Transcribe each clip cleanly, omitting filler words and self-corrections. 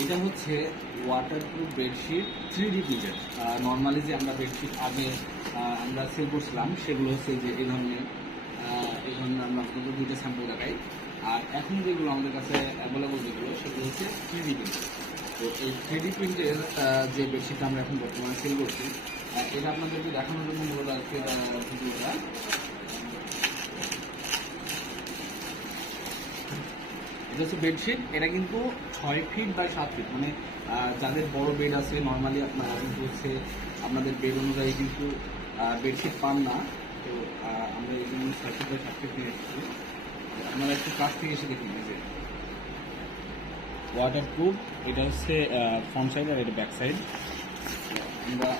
এটা হচ্ছে waterproof bedsheet 3D printed. Normally যে আমরা বেডশিট আগে আমরা সেল করছিলাম সেগুলো হচ্ছে যে এই ধরনের আমরা আপনাদের দুটো স্যাম্পল দেখাই। আর এখন যেগুলো আমাদের কাছে অ্যাভেলেবল যেগুলো সেগুলো হচ্ছে 3D প্রিন্টেড। তো এই 3D প্রিন্টের যে বেডশিটটা আমরা এখন বর্তমানে সেল করছি, এটা আপনাদেরকে দেখানোর জন্য মূলত আজকে ভিডিওটা। এটা হচ্ছে বেডশিট, এটা কিন্তু 6 ফিট বাই 7 ফিট, মানে যাদের বড় বেড আছে নর্মালি আপনারা কিন্তু হচ্ছে আপনাদের বেড অনুযায়ী কিন্তু বেডশিট পান না। তো আমরা এই জন্য 6 ফিট বাই 7 ফিট নিয়ে এসেছি। আপনারা একটু কাছ থেকে এসে দেখুন, এই যে ওয়াটারপ্রুফ, এটা হচ্ছে ফ্রন্ট সাইড আর এটা ব্যাক সাইড। আমরা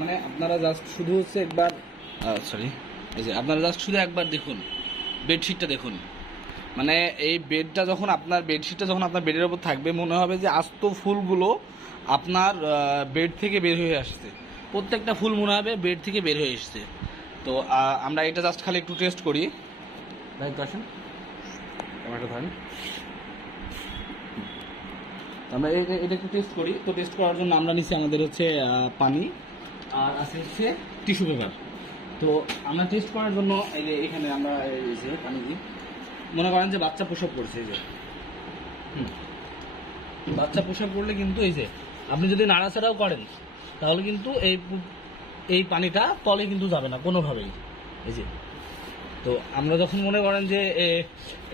মানে আপনারা জাস্ট শুধু হচ্ছে একবার সরি এই যে আপনারা জাস্ট শুধু একবার দেখুন বেডশিটটা দেখুন। মানে এই বেডটা যখন আপনার বেডশিটটা যখন আপনার বেডের ওপর থাকবে মনে হবে যে আস্ত ফুলগুলো আপনার বেড থেকে বের হয়ে আসছে, প্রত্যেকটা ফুল মনে হবে বেড থেকে বের হয়ে এসছে। তো আমরা এটা জাস্ট খালি একটু টেস্ট করি। দায়িত্ব আসেন, টমেটো ধরেন, আমরা এটা একটু টেস্ট করি। তো টেস্ট করার জন্য আমরা নিচ্ছি আমাদের হচ্ছে পানি আর আছে হচ্ছে টিস্যু পেপার। তো আমরা টেস্ট করার জন্য এই যে এখানে আমরা এই যে পানি দিই, মনে করেন যে বাচ্চা প্রসব করছে, এই যে বাচ্চা প্রসব করলে কিন্তু এই যে আপনি যদি নাড়াচাড়াও করেন তাহলে কিন্তু এই পানিটা তলে কিন্তু যাবে না কোনোভাবেই। এই যে তো আমরা যখন মনে করেন যে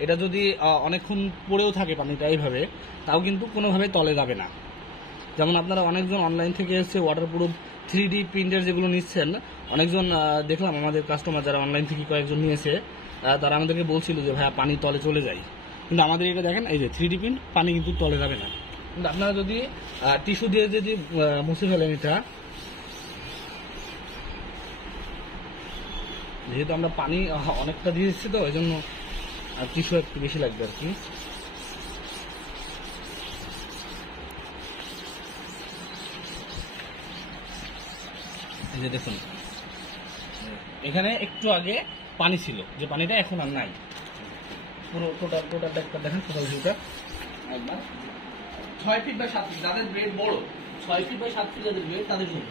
এটা যদি অনেকক্ষণ পড়েও থাকে পানিটা এইভাবে, তাও কিন্তু কোনোভাবে তলে যাবে না। যেমন আপনারা অনেকজন অনলাইন থেকে এসে ওয়াটারপ্রুফ 3D প্রিন্টের যেগুলো নিচ্ছেন, অনেকজন দেখলাম আমাদের কাস্টমার যারা অনলাইন থেকে কয়েকজন নিয়েছে, তারা আমাদেরকে বলছিল যে ভাইয়া পানি তলে চলে যায়। কিন্তু আমাদের এটা দেখেন, এই যে 3D প্রিন্ট, পানি কিন্তু তলে যাবে না। কিন্তু আপনারা যদি টিস্যু দিয়ে যদি মুছে ফেলেন, এটা যেহেতু আমরা পানি অনেকটা দিয়ে দিচ্ছি তো এই জন্য টিস্যু একটু বেশি লাগবে আর কি। এই যে দেখুন, এখানে একটু আগে পানি ছিল, যে পানিটা এখন আর নাই। পুরো টোটালটা একটা দেখেন, টোটাল ভিউটা একবার 6 ফিট বাই 7 ফিট, যাদের বেড বড় 6 ফিট বাই 7 ফিট যাদের বেড তাদের জন্য।